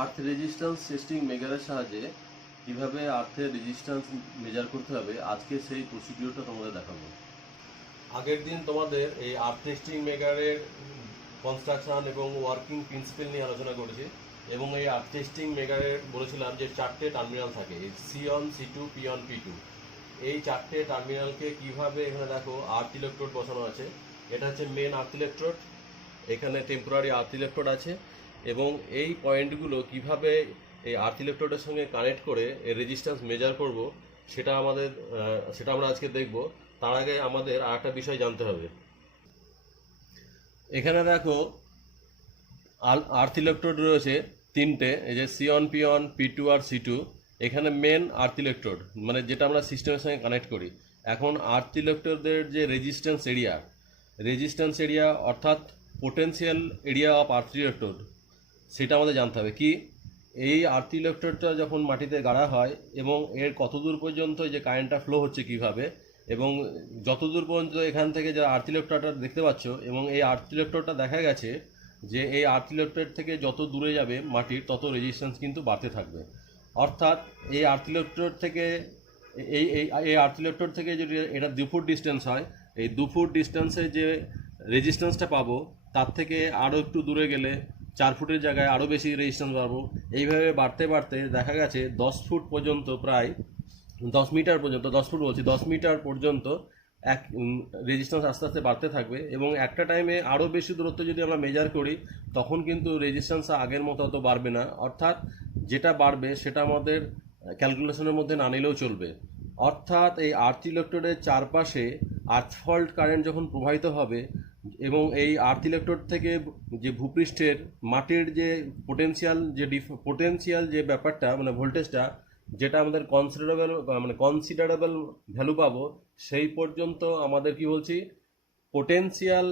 আর্থ resistance testing মেজারের সাহায্যে কিভাবে আর্থের resistance measure করতে হবে আজকে সেই প্রসিডিওরটা তোমাদের দেখাবো। আগের দিন তোমাদের এই আর্থ টেস্টিং মেজারের কনস্ট্রাকশন এবং ওয়ার্কিং প্রিন্সিপাল নিয়ে আলোচনা করেছি এবং এই আর্থ টেস্টিং মেজারের বলেছিলাম যে 4টে টার্মিনাল থাকে, C1, C2, P1, P2। এই 4টে টার্মিনালকে কিভাবে, এখানে দেখো আর্থ ইলেকট্রোড বসানো আছে, এটা হচ্ছে মেন আর্থ ইলেকট্রোড, এখানে টেম্পোরারি আর্থ ইলেকট্রোড আছে এবং এই পয়েন্টগুলো কিভাবে এই আর্থ ইলেকট্রোডের সঙ্গে কানেক্ট করে এর রেজিস্ট্যান্স মেজার করব সেটা আমরা আজকে দেখব। তার আগে আমাদের আর একটা বিষয় জানতে হবে। এখানে দেখো আর্থ ইলেকট্রোড রয়েছে 3টে, এই যে C1, P1, P2 আর C2। এখানে মেন আর্থ ইলেকট্রোড মানে যেটা আমরা সিস্টেমের সঙ্গে কানেক্ট করি। এখন আর্থ ইলেকট্রোডের যে রেজিস্ট্যান্স এরিয়া অর্থাৎ potential area of earth electrode, সেটা আমাদের জানতে হবে। কি এই আর্থ ইলেকট্রোডটা যখন মাটিতে গাড়া হয় এবং এর কতদূর পর্যন্ত যে কারেন্টটা ফ্লো হচ্ছে কিভাবে, এবং যতদূর পর্যন্ত এখান থেকে যে আর্থ ইলেকট্রোডটা দেখতে পাচ্ছ, এবং এই আর্থ ইলেকট্রোডটা দেখা গেছে যে এই আর্থ ইলেকট্রোড থেকে যত দূরে যাবে মাটির তত রেজিস্ট্যান্স কিন্তু বাড়তে থাকবে। অর্থাৎ এই আর্থ ইলেকট্রোড থেকে এই আর্থ ইলেকট্রোড থেকে যদি এটা 2 ফুট ডিস্টেন্স হয়, এই 2 ফুট ডিস্টেন্সে যে রেজিস্ট্যান্সটা পাবো তার থেকে আরও একটু দূরে গেলে 4 ফুটের জায়গায় আরও বেশি রেজিস্ট্যান্স পাবো। এইভাবে বাড়তে বাড়তে দেখা গেছে 10 ফুট পর্যন্ত, প্রায় 10 মিটার পর্যন্ত, 10 ফুট বলছি, 10 মিটার পর্যন্ত এক রেজিস্ট্যান্স আস্তে আস্তে বাড়তে থাকবে। এবং একটা টাইমে আরও বেশি দূরত্ব যদি আমরা মেজার করি তখন কিন্তু রেজিস্ট্যান্স আগের মতো অত বাড়বে না। অর্থাৎ যেটা বাড়বে সেটা আমাদের ক্যালকুলেশনের মধ্যে না নিলেও চলবে। অর্থাৎ এই আর্থ ইলেকট্রোডের চারপাশে আর্থ ফল্ট কারেন্ট যখন প্রবাহিত হবে এবং এই আর্থ ইলেকট্রোড থেকে যে ভূপৃষ্ঠের মাটির যে পোটেনশিয়াল যে ব্যাপারটা মানে ভোল্টেজটা, যেটা আমাদের কনসিডারেবল ভ্যালু পাবো, সেই পর্যন্ত আমাদের কি বলছি, potential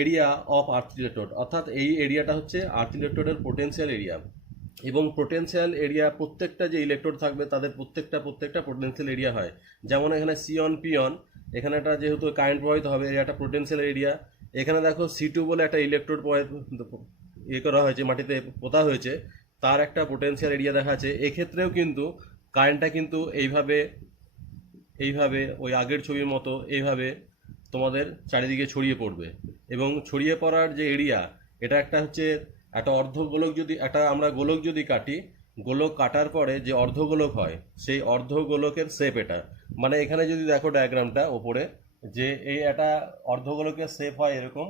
area of earth electrode, অর্থাৎ এই এরিয়াটা হচ্ছে আর্থ ইলেকট্রোডের পোটেনশিয়াল এরিয়া। এবং পোটেনশিয়াল এরিয়া প্রত্যেকটা যে ইলেকট্রোড থাকবে তাদের প্রত্যেকটা পোটেনশিয়াল এরিয়া হয়। যেমন এখানে C1, P1, এখানে একটা যেহেতু কারেন্ট প্রবাহিত হবে, এটা পোটেনশিয়াল এরিয়া। এখানে দেখো C2 বলে একটা ইলেকট্রোড করা হয়েছে, মাটিতে পোতা হয়েছে, তার একটা পোটেনশিয়াল এরিয়া দেখা যাচ্ছে। এক্ষেত্রেও কিন্তু কারেন্টটা কিন্তু এইভাবে ওই আগের ছবির মতো এইভাবে তোমাদের চারিদিকে ছড়িয়ে পড়বে। এবং ছড়িয়ে পড়ার যে এরিয়া, এটা একটা অর্ধগোলক, আমরা গোলক যদি কাটি, গোলক কাটার পরে যে অর্ধগোলক হয় সেই অর্ধগোলকের শেপ এটা। মানে এখানে যদি দেখো ডায়াগ্রামটা ওপরে, যে এই একটা অর্ধগোলকের শেপ হয় এরকম,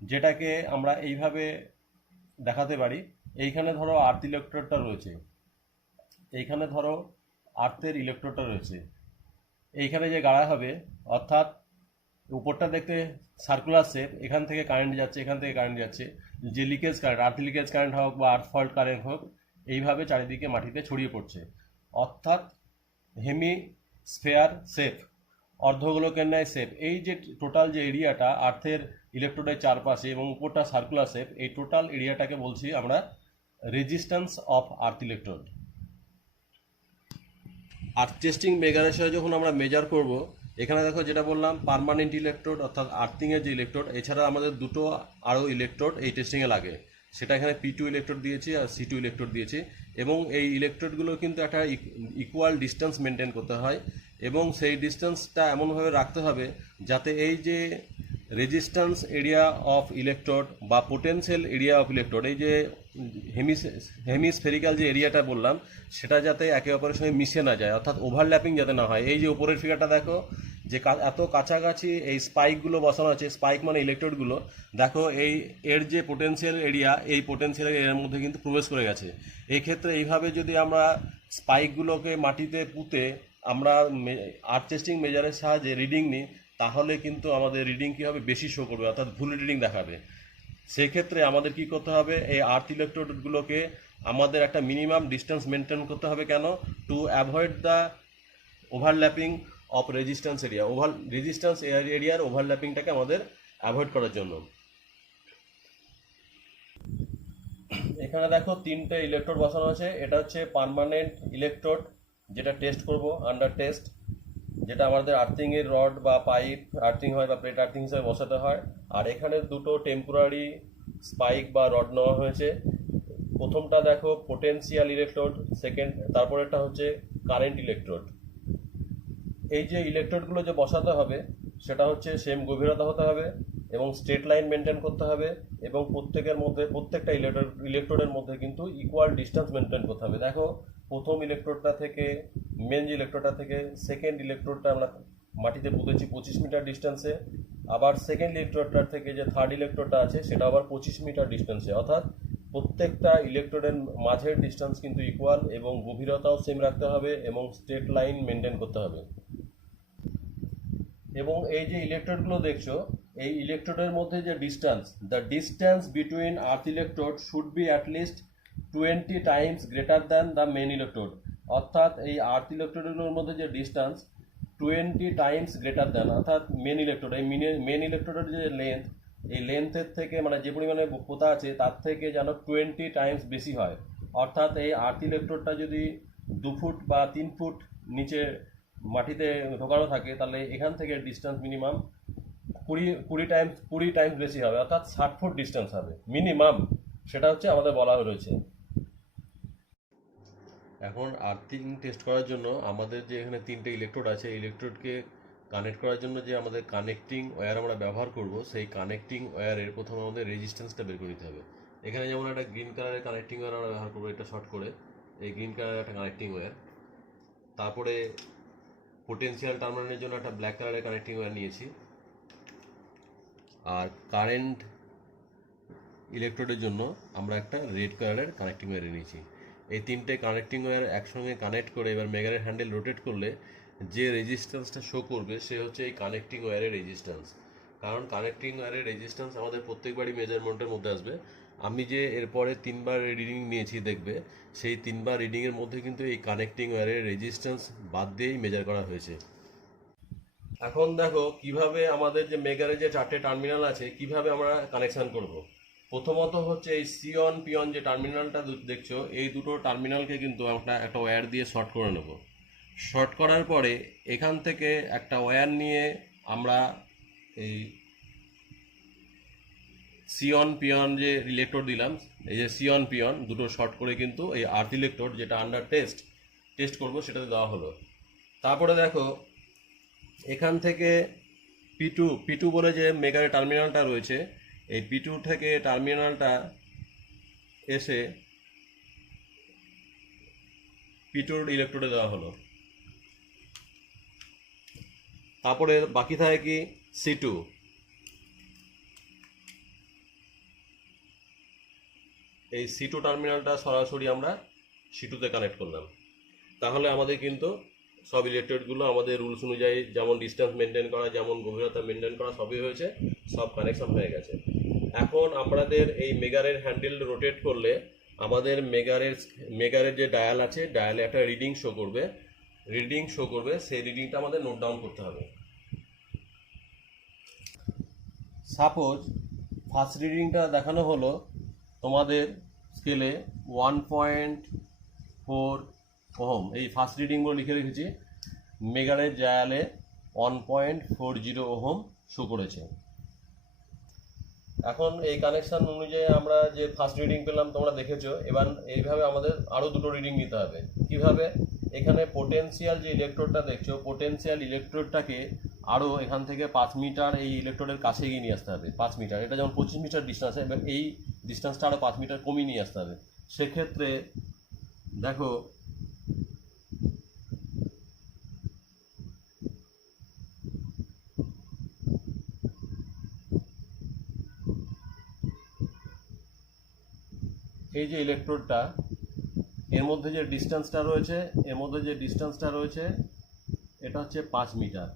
যেটাকে আমরা এইভাবে দেখাতে পারি। এইখানে ধরো আর্থ ইলেকট্রোডটা রয়েছে, এইখানে ধরো আর্থের ইলেকট্রোডটা রয়েছে, এইখানে যে গাড়া হবে, অর্থাৎ উপরটা দেখতে সার্কুলার শেপ, এখান থেকে কারেন্ট যাচ্ছে, এখান থেকে কারেন্ট যাচ্ছে, যে লিকেজ কারেন্ট, আর্থ লিকেজ কারেন্ট হোক বা আর্থ ফল্ট কারেন্ট হোক, এইভাবে চারিদিকে মাটিতে ছড়িয়ে পড়ছে। অর্থাৎ হেমি স্ফেয়ার শেপ, অর্ধগোলকের ন্যায় শেপ। এই যে টোটাল যে এরিয়াটা আর্থের ইলেকট্রোডের চারপাশে এবং উপরটা সার্কুলার শেপ, এই টোটাল এরিয়াটাকে বলছি আমরা resistance of earth electrode. Earth testing মেজারের সাথে যখন আমরা মেজার করব, এখানে দেখো যেটা বললাম পার্মানেন্ট ইলেকট্রোড অর্থাৎ আর্থিংয়ের যে ইলেকট্রোড, এছাড়া আমাদের দুটো আরও ইলেকট্রোড এই টেস্টিংয়ে লাগে। সেটা এখানে P2 ইলেকট্রোড দিয়েছি আর C2 ইলেকট্রোড দিয়েছি। এবং এই ইলেকট্রোডগুলো কিন্তু একটা ইকুয়াল ডিস্টেন্স মেনটেন করতে হয় এবং সেই ডিস্টেন্সটা এমনভাবে রাখতে হবে যাতে এই যে রেজিস্ট্যান্স এরিয়া অফ ইলেকট্রোড বা পোটেনশিয়াল এরিয়া অফ ইলেকট্রোড, এই যে হেমিস্ফেরিক্যাল যে এরিয়াটা বললাম, সেটা যাতে একে অপরের সঙ্গে মিশে না যায়, অর্থাৎ ওভারল্যাপিং যাতে না হয়। এই যে উপরের ফিগারটা দেখো, যে এত কাছাকাছি এই স্পাইকগুলো বসানো আছে, স্পাইক মানে ইলেকট্রোডগুলো, দেখো এর যে পোটেনশিয়াল এরিয়া, এই পোটেনশিয়াল এরিয়ার মধ্যে কিন্তু প্রবেশ করে গেছে। এই ক্ষেত্রে এইভাবে যদি আমরা স্পাইকগুলোকে মাটিতে পুঁতে আমরা আর্থ টেস্টিং মেজারের সাহায্যে রিডিং নিই, তাহলে কিন্তু আমাদের রিডিং কী হবে, বেশি শো করবে, অর্থাৎ ভুল রিডিং দেখাবে। সেক্ষেত্রে আমাদের কি করতে হবে, এই আর্থ ইলেকট্রোডগুলোকে আমাদের একটা মিনিমাম ডিস্টেন্স মেনটেন করতে হবে। কেন? To avoid the overlapping of resistance area, resistance এরিয়ার ওভারল্যাপিংটাকে আমাদের অ্যাভয়েড করার জন্য। এখানে দেখো 3টে ইলেকট্রোড বসানো আছে। এটা হচ্ছে পার্মানেন্ট ইলেকট্রোড, যেটা টেস্ট করব আন্ডার টেস্ট, যেটা আমাদের আর্থিংয়ের রড বা পাইপ আর্থিং হয় বা প্লেট আর্থিং হিসেবে বসাতে হয়। আর এখানে দুটো টেম্পোরারি স্পাইক বা রড নেওয়া হয়েছে, প্রথমটা দেখো পোটেনশিয়াল ইলেকট্রোড, সেকেন্ড তারপরেরটা হচ্ছে কারেন্ট ইলেকট্রোড। এই যে ইলেকট্রোডগুলো যে বসাতে হবে সেটা হচ্ছে সেম গভীরতা হতে হবে এবং স্ট্রেট লাইন মেনটেন করতে হবে এবং প্রত্যেকটা ইলেকট্রোডের মধ্যে কিন্তু ইকুয়াল ডিস্টেন্স মেনটেন করতে হবে। দেখো প্রথম ইলেকট্রোডটা থেকে মেন যে ইলেকট্রোডটা থেকে সেকেন্ড ইলেকট্রোডটা আমরা মাটিতে পুঁতেছি 25 মিটার ডিস্টেন্সে, আবার সেকেন্ড ইলেকট্রোডটার থেকে যে থার্ড ইলেকট্রোডটা আছে সেটা আবার 25 মিটার ডিস্টেন্সে, অর্থাৎ প্রত্যেকটা ইলেকট্রোডের মাঝের ডিস্টেন্স কিন্তু ইকুয়াল এবং গভীরতাও সেম রাখতে হবে এবং স্ট্রেট লাইন মেনটেন করতে হবে। এবং এই যে ইলেকট্রোডগুলো দেখছো, এই ইলেকট্রোডের মধ্যে যে the distance between earth electrode should be at least 20 times greater than the main electrode, অর্থাৎ এই আর্থ ইলেকট্রোডগুলোর মধ্যে যে ডিস্টেন্স 20 টাইমস গ্রেটার দ্যান, অর্থাৎ মেন ইলেকট্রোড, এই মেন ইলেকট্রোডের যে লেন্থ, এই লেন্থের থেকে মানে যে পরিমাণে পোতা আছে তার থেকে যেন 20 টাইমস বেশি হয়। অর্থাৎ এই আর্থ ইলেকট্রোডটা যদি 2 ফুট বা 3 ফুট নিচে মাটিতে ঢোকানো থাকে তাহলে এখান থেকে ডিস্টেন্স মিনিমাম 20 টাইমস বেশি হবে, অর্থাৎ 60 ফুট ডিস্টেন্স হবে মিনিমাম, সেটা হচ্ছে আমাদের বলা রয়েছে। এখন আর্থিং টেস্ট করার জন্য আমাদের যে এখানে 3টে ইলেকট্রোড আছে, ইলেকট্রোডকে কানেক্ট করার জন্য যে আমাদের কানেক্টিং ওয়্যার আমরা ব্যবহার করব, সেই কানেক্টিং ওয়্যারের প্রথমে আমাদের রেজিস্ট্যান্সটা বের করে নিতে হবে। এখানে যেমন একটা গ্রিন কালারের কানেক্টিং ওয়্যার আমরা ব্যবহার করবো, এটা শর্ট করে এই গ্রিন কালারের একটা কানেক্টিং ওয়্যার। তারপরে পোটেনশিয়াল টার্মিনালের জন্য একটা ব্ল্যাক কালারের কানেক্টিং ওয়্যার নিয়েছি, আর কারেন্ট ইলেকট্রোডের জন্য আমরা একটা রেড কালারের কানেক্টিং ওয়্যার নিয়েছি। এই 3টে কানেক্টিং ওয়্যার একসঙ্গে কানেক্ট করে এবার মেগারের হ্যান্ডেল রোটেট করলে যে রেজিস্ট্যান্সটা শো করবে সে হচ্ছে এই কানেক্টিং ওয়্যারের রেজিস্ট্যান্স। কারণ কানেক্টিং ওয়্যারের রেজিস্ট্যান্স আমাদের প্রত্যেকবারই মেজারমেন্টের মধ্যে আসবে। আমি যে এরপরে 3বার রিডিং নিয়েছি দেখবে, সেই 3বার রিডিংয়ের মধ্যে কিন্তু এই কানেক্টিং ওয়্যারের রেজিস্ট্যান্স বাদ দিয়েই মেজার করা হয়েছে। এখন দেখো কিভাবে আমাদের যে মেগারের যে 4টে টার্মিনাল আছে কিভাবে আমরা কানেকশন করব। প্রথমত হচ্ছে এই সিয়ন পিয়ন যে টার্মিনালটা দেখছো, এই দুটো টার্মিনালকে কিন্তু আমরা একটা ওয়্যার দিয়ে শর্ট করে নেব। শর্ট করার পরে এখান থেকে একটা ওয়্যার নিয়ে আমরা এই সিয়ন পিয়ন যে ইলেকট্রোড দিলাম, এই যে সিয়ন পিয়ন দুটো শর্ট করে কিন্তু এই আর্থ ইলেকট্রোড যেটা আন্ডার টেস্ট করব সেটাতে দেওয়া হলো। তারপরে দেখো এখান থেকে P2 বলে যে মেগারের টার্মিনালটা রয়েছে, এই P2 থেকে টার্মিনালটা এসে P2 ইলেকট্রোডে দেওয়া হলো। তারপরে বাকি থাকে কি C2, এই C2 টার্মিনালটা সরাসরি আমরা C2তে কানেক্ট করলাম। তাহলে আমাদের কিন্তু সব ইলেকট্রোডগুলো আমাদের রুলস অনুযায়ী যেমন ডিস্টেন্স মেনটেন করা, যেমন গভীরতা মেনটেন করা সবই হয়েছে, সব কানেকশন হয়ে গেছে। এখন আমাদের এই মেগারের হ্যান্ডেল রোটেট করলে আমাদের মেগারের যে ডায়াল আছে, ডায়ালে একটা রিডিং শো করবে, সেই রিডিংটা আমাদের নোট ডাউন করতে হবে। সাপোজ ফার্স্ট রিডিংটা দেখানো হলো তোমাদের স্কেলে 1.4 ওহম, এই ফার্স্ট রিডিংগুলো লিখে রেখেছি। মেগারের ডায়ালে 1.40 ওহম শো করেছে। এখন এই কানেকশন অনুযায়ী আমরা যে ফার্স্ট রিডিং পেলাম তোমরা দেখেছো। এবার এইভাবে আমাদের আরও দুটো রিডিং নিতে হবে। কিভাবে? এখানে পোটেনশিয়াল যে ইলেকট্রোডটা দেখছো, পোটেনশিয়াল ইলেকট্রোডটাকে আরও এখান থেকে 5 মিটার এই ইলেকট্রোডের কাছে গিয়ে নিয়ে আসতে হবে। 5 মিটার, এটা যেমন 25 মিটার ডিস্টেন্স, এবার এই ডিস্টেন্সটা আরও 5 মিটার কমিয়ে নিয়ে আসতে হবে। সেক্ষেত্রে দেখো এই যে ইলেকট্রোডটা, এর মধ্যে যে ডিস্টেন্সটা রয়েছে এটা হচ্ছে 5 মিটার।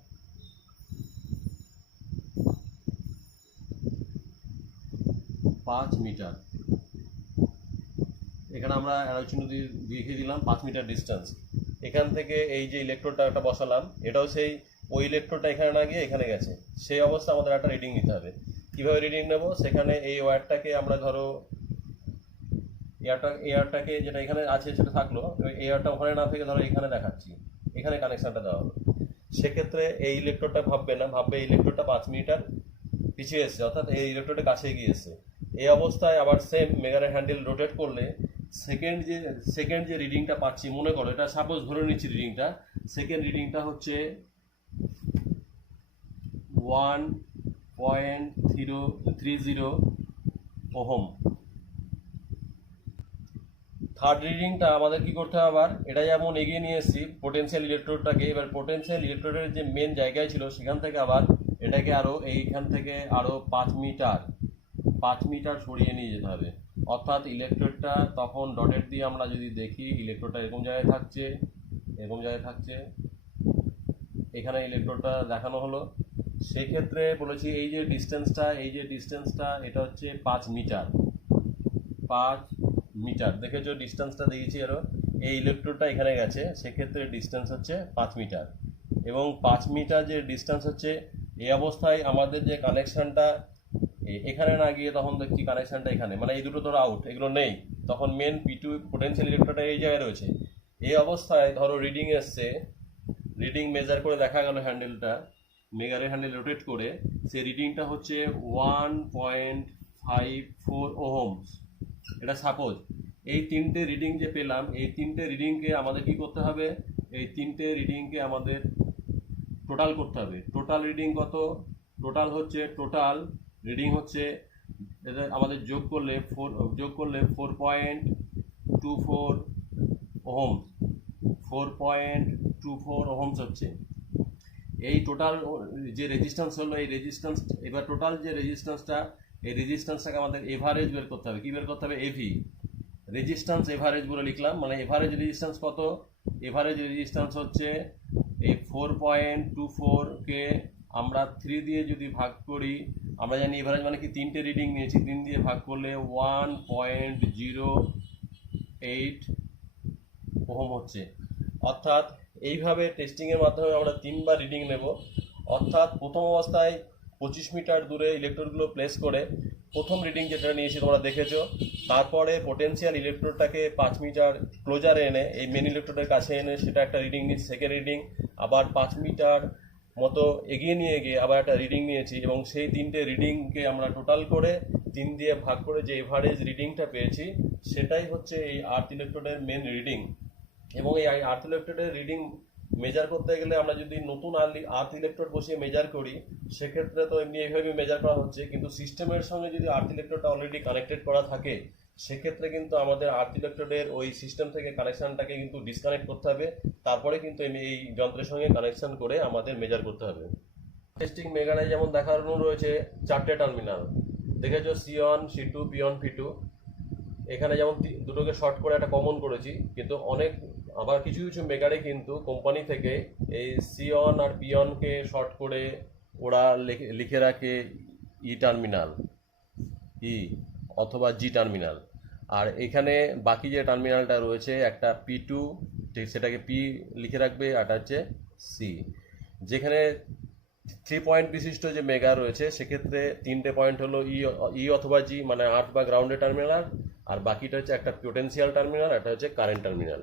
এখানে আমরা অ্যারো চিহ্ন দিয়ে লিখে দিলাম 5 মিটার ডিস্টেন্স। এখান থেকে এই যে ইলেকট্রোডটা একটা বসালাম, এটাও সেই ওই ইলেকট্রোডটা এখানে না গিয়ে এখানে গেছে, সেই অবস্থা আমাদের একটা রিডিং নিতে হবে। কীভাবে রিডিং নেব? সেখানে এই ওয়্যারটাকে আমরা ধরো এয়ারটাকে যেটা এখানে আছে সেটা থাকলো, এয়ারটা ওখানে না থেকে ধরো এখানে দেখাচ্ছি, এখানে কানেকশানটা দেওয়া হলো। সেক্ষেত্রে এই ইলেকট্রোডটা ভাববে এই ইলেকট্রোডটা 5 মিটার পিছিয়ে এসছে, অর্থাৎ এই ইলেকট্রোডের কাছে গিয়ে এসছে। এই অবস্থায় আবার সেম মেগারের হ্যান্ডেল রোটেট করলে সেকেন্ড যে রিডিংটা পাচ্ছি, মনে করো এটা সাপোজ ধরে নিচ্ছি রিডিংটা, সেকেন্ড রিডিংটা হচ্ছে 1.30 ওহম। থার্ড রিডিংটা আমাদের কি করতে হবে, আবার এটা যেমন এগিয়ে নিয়ে এসেছি পোটেনশিয়াল ইলেকট্রোডটাকে, এবার পোটেনশিয়াল ইলেকট্রোডের যে মেন জায়গায় ছিল সেখান থেকে আবার এটাকে আরও এইখান থেকে আরও 5 মিটার সরিয়ে নিয়ে যেতে হবে। অর্থাৎ ইলেকট্রোডটা তখন ডটের দিয়ে আমরা যদি দেখি ইলেকট্রোডটা এরকম জায়গায় থাকছে, এরকম জায়গায় থাকছে, এখানে ইলেকট্রোডটা দেখানো হলো। সেক্ষেত্রে বলেছি এই যে ডিস্টেন্সটা এটা হচ্ছে 5 মিটার। 5 মিটার দেখেছো, ডিস্টেন্সটা দিয়েছি আরও, এই ইলেকট্রোডটা এখানে গেছে, সেক্ষেত্রে ডিস্টেন্স হচ্ছে 5 মিটার। এবং 5 মিটার যে ডিস্টেন্স হচ্ছে, এই অবস্থায় আমাদের যে কানেকশানটা এখানে না গিয়ে তখন দেখছি কানেকশানটা এখানে, মানে এই দুটো ধরো আউট, এগুলো নেই, তখন মেন P2 পোটেনশিয়াল ইলেকট্রোডটা এই জায়গায় রয়েছে। এই অবস্থায় ধরো রিডিং এসছে, রিডিং মেজার করে দেখা গেল হ্যান্ডেলটা, মেগারের হ্যান্ডেল রোটেট করে, সেই রিডিংটা হচ্ছে 1.54 ওহমস। এটা সাপোজ এই তিনটে রিডিং যে পেলাম, এই তিনটে রিডিংকে আমাদের কি করতে হবে, এই তিনটে রিডিংকে আমাদের টোটাল করতে হবে। টোটাল রিডিং কত, টোটাল রিডিং হচ্ছে এটা আমাদের যোগ করলে 4.24 ওহমস, 4.24 ওহমস হচ্ছে। এই টোটাল যে রেজিস্ট্যান্স হলো, এই রেজিস্ট্যান্স, এবার টোটাল যে রেজিস্ট্যান্সটা, এই রেজিস্ট্যান্সটাকে আমাদের এভারেজ বের করতে হবে। কি বের করতে হবে, এভি, রেজিস্ট্যান্স এভারেজ বলে লিখলাম, মানে এভারেজ রেজিস্ট্যান্স কত, এভারেজ রেজিস্ট্যান্স হচ্ছে এই 4.24কে আমরা 3 দিয়ে যদি ভাগ করি, আমরা জানি এভারেজ মানে কি, তিনটে রিডিং নিয়েছি, 3 দিয়ে ভাগ করলে 1.08 ওহম হচ্ছে। অর্থাৎ এইভাবে টেস্টিংয়ের মাধ্যমে আমরা 3বার রিডিং নেব। অর্থাৎ প্রথম অবস্থায় 25 মিটার দূরে ইলেকট্রোডগুলো প্লেস করে প্রথম রিডিং যেটা নিয়েছি তোমরা দেখেছো, তারপরে পোটেনশিয়াল ইলেকট্রোডটাকে 5 মিটার ক্লোজারে এনে এই মেন ইলেকট্রোডের কাছে এনে সেটা একটা রিডিং নিয়েছি, সেকেন্ড রিডিং, আবার 5 মিটার মতো এগিয়ে নিয়ে গিয়ে আবার একটা রিডিং নিয়েছি, এবং সেই তিনটে রিডিংকে আমরা টোটাল করে 3 দিয়ে ভাগ করে যে এভারেজ রিডিংটা পেয়েছি, সেটাই হচ্ছে এই আর্থ ইলেকট্রোডের মেন রিডিং। এবং এই আর্থ ইলেকট্রোডের রিডিং মেজার করতে গেলে আমরা যদি নতুন আর্থ ইলেকট্রোড বসিয়ে মেজার করি, সেক্ষেত্রে তো এমনি এইভাবে মেজার করা হচ্ছে, কিন্তু সিস্টেমের সঙ্গে যদি আর্থ ইলেকট্রোডটা অলরেডি কানেক্টেড করা থাকে, সেক্ষেত্রে কিন্তু আমাদের আর্থ ইলেকট্রোডের ওই সিস্টেম থেকে কানেকশানটাকে কিন্তু ডিসকানেক্ট করতে হবে, তারপরে কিন্তু এই যন্ত্রের সঙ্গে কানেকশান করে আমাদের মেজার করতে হবে। টেস্টিং মেগারে যেমন দেখানো রয়েছে 4টে টার্মিনাল, দেখেছো C1 C2 P1 P2, এখানে যেমন দুটোকে শর্ট করে একটা কমন করেছি, কিন্তু অনেক আবার কিছু কিছু মেগারে কিন্তু কোম্পানি থেকে এই C1 আর P1কে শর্ট করে ওরা লিখে রাখে ই টার্মিনাল, ই অথবা জি টার্মিনাল। আর এখানে বাকি যে টার্মিনালটা রয়েছে, একটা P2, ঠিক সেটাকে P লিখে রাখবে, আর হচ্ছে সি। যেখানে 3 পয়েন্ট বিশিষ্ট যে মেগা রয়েছে, সেক্ষেত্রে 3টে পয়েন্ট হলো ই অথবা জি, মানে আর্থ বা গ্রাউন্ডের টার্মিনাল, আর বাকিটা হচ্ছে একটা পোটেনশিয়াল টার্মিনাল, একটা হচ্ছে কারেন্ট টার্মিনাল।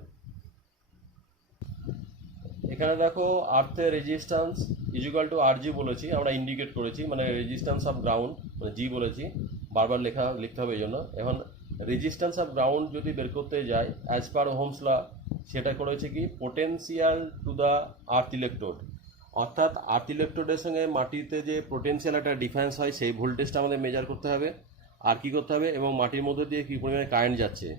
এখানে দেখো আর্থের রেজিস্ট্যান্স ইকুয়াল টু আর জি বলেছি, আমরা ইন্ডিকেট করেছি, মানে রেজিস্ট্যান্স অফ গ্রাউন্ড, মানে জি বলেছি, বারবার লিখতে হবে এই জন্য। এখন রেজিস্ট্যান্স অফ গ্রাউন্ড যদি বের করতে যাই অ্যাজ পার ওহমস ল, সেটা করেছে কি potential to the earth electrode. অর্থাৎ আর্থ ইলেকট্রোডের সঙ্গে মাটিতে যে পোটেনশিয়াল একটা ডিফারেন্স হয়, সেই ভোল্টেজটা আমাদের মেজার করতে হবে। আর কি করতে হবে, এবং মাটির মধ্যে দিয়ে কী পরিমাণে কারেন্ট যাচ্ছে,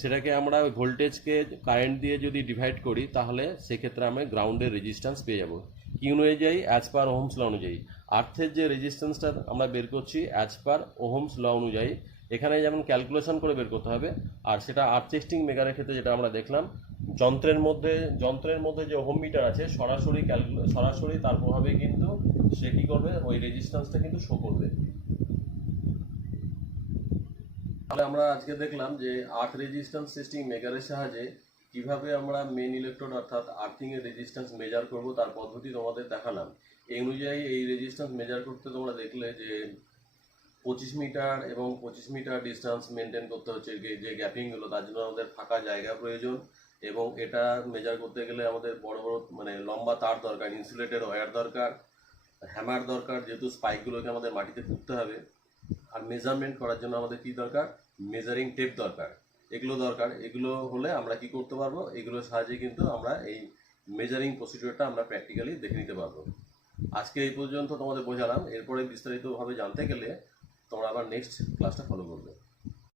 সেটাকে আমরা ভোল্টেজকে কারেন্ট দিয়ে যদি ডিভাইড করি, তাহলে সেক্ষেত্রে আমরা গ্রাউন্ডের রেজিস্ট্যান্স পেয়ে যাব। কি অনুযায়ী, অ্যাজ পার ওহমস ল অনুযায়ী। আর্থের যে রেজিস্ট্যান্সটা আমরা বের করছি অ্যাজ পার ওহমস ল অনুযায়ী, এখানে যেমন ক্যালকুলেশন করে বের করতে হবে। আর সেটা আর্থ টেস্টিং মেগারের ক্ষেত্রে যেটা আমরা দেখলাম, যন্ত্রের মধ্যে যে ওহম মিটার আছে, সরাসরি তার প্রভাবে কিন্তু সে কী করবে, ওই রেজিস্ট্যান্সটা কিন্তু শো করবে। তাহলে আমরা আজকে দেখলাম যে আর্থ রেজিস্ট্যান্স টেস্টিং মেগারের সাহায্যে কিভাবে আমরা মেন ইলেকট্রোড অর্থাৎ আর্থিংয়ের রেজিস্ট্যান্স মেজার করব, তার পদ্ধতি তোমাদের দেখালাম। এই অনুযায়ী এই রেজিস্ট্যান্স মেজার করতে তোমরা দেখলে যে 25 মিটার এবং 25 মিটার ডিস্টেন্স মেনটেন করতে হচ্ছে, যে গ্যাপিংগুলো, তার জন্য আমাদের ফাঁকা জায়গা প্রয়োজন। এবং এটা মেজার করতে গেলে আমাদের বড় বড় মানে লম্বা তার দরকার, ইনসুলেটেড ওয়্যার দরকার, হ্যামার দরকার, যেহেতু স্পাইকগুলোকে আমাদের মাটিতে পুঁততে হবে। আর মেজারমেন্ট করার জন্য আমাদের কী দরকার, মেজারিং টেপ দরকার। এগুলো দরকার। এগুলো হলে আমরা কি করতে পারবো, এগুলোর সাহায্যে কিন্তু আমরা এই মেজারিং প্রসিডিওরটা আমরা প্র্যাকটিক্যালি দেখে নিতে পারবো। আজকে এই পর্যন্ত তোমাদের বোঝালাম, এরপরে বিস্তারিতভাবে জানতে গেলে তোমরা আবার নেক্সট ক্লাসটা ফলো করবে।